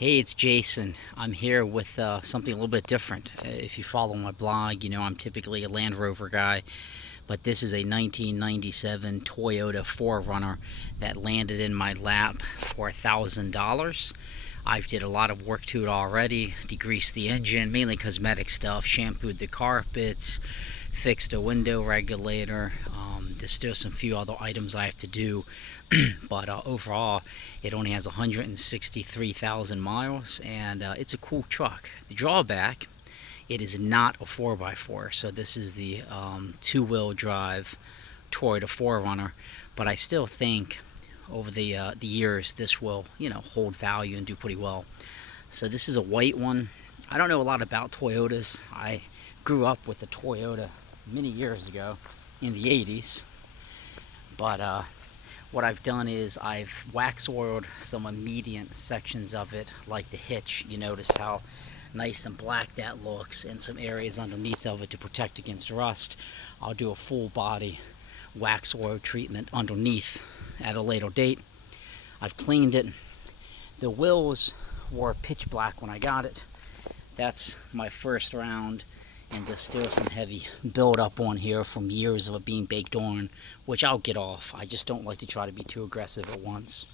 Hey, it's Jason. I'm here with something a little bit different. If you follow my blog, you know I'm typically a Land Rover guy, but this is a 1997 Toyota 4Runner that landed in my lap for $1,000. I've did a lot of work to it already, degreased the engine, mainly cosmetic stuff, shampooed the carpets, fixed a window regulator. There's still some few other items I have to do, but overall, it only has 163,000 miles, and it's a cool truck. The drawback, it is not a 4x4, so this is the two-wheel drive Toyota 4Runner, but I still think over the years this will, hold value and do pretty well. So this is a white one. I don't know a lot about Toyotas. I grew up with a Toyota many years ago in the 80s, but what I've done is I've wax oiled some immediate sections of it, like the hitch. You notice how nice and black that looks, and some areas underneath of it to protect against rust. I'll do a full body wax oil treatment underneath at a later date. I've cleaned it. The wheels were pitch black when I got it. That's my first round, and there's still some heavy buildup on here from years of it being baked on, which I'll get off. I just don't like to try to be too aggressive at once.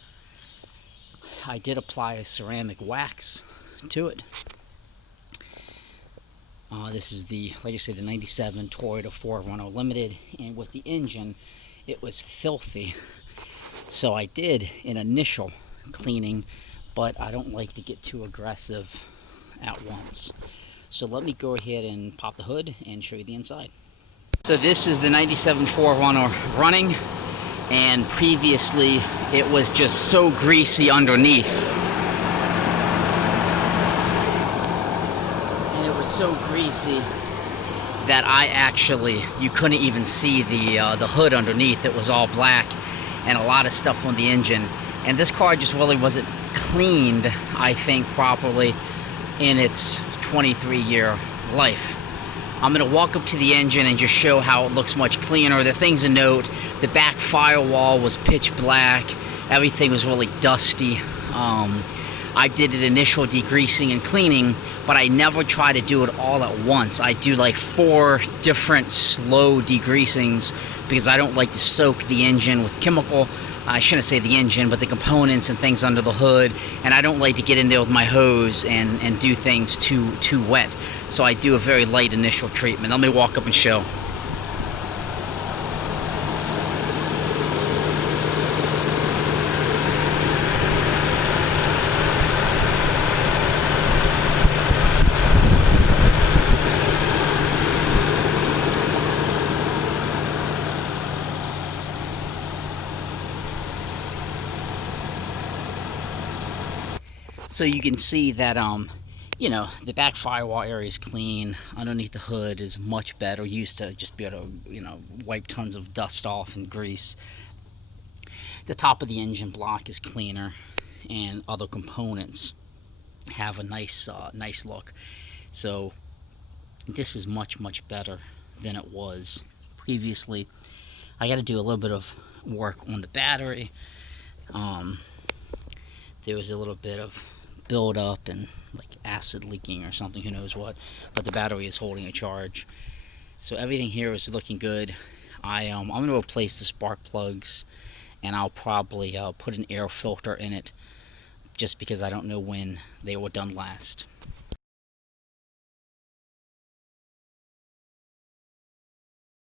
I did apply a ceramic wax to it. This is the, like I said, the 97 Toyota 4Runner Limited, and with the engine, it was filthy. So I did an initial cleaning, but I don't like to get too aggressive at once. So let me go ahead and pop the hood and show you the inside. So this is the 97 4Runner running, and previously it was just so greasy underneath. And it was so greasy that you couldn't even see the hood underneath. It was all black and a lot of stuff on the engine. And this car just really wasn't cleaned, I think, properly in its 23-year life. I'm going to walk up to the engine and just show how it looks much cleaner. The things to note, the back firewall was pitch black. Everything was really dusty. I did an initial degreasing and cleaning, but I never try to do it all at once. I do like 4 different slow degreasings because I don't like to soak the engine with chemical. I shouldn't say the engine, but the components and things under the hood, and I don't like to get in there with my hose and do things too wet. So I do a very light initial treatment. Let me walk up and show. So you can see that, the back firewall area is clean. Underneath the hood is much better. Used to just be able to, wipe tons of dust off and grease. The top of the engine block is cleaner, and other components have a nice look. So this is much better than it was previously. I got to do a little bit of work on the battery. There was a little bit of build up and like acid leaking or something, who knows what, but the battery is holding a charge. So everything here is looking good. I'm going to replace the spark plugs, and I'll probably put an air filter in it, just because I don't know when they were done last.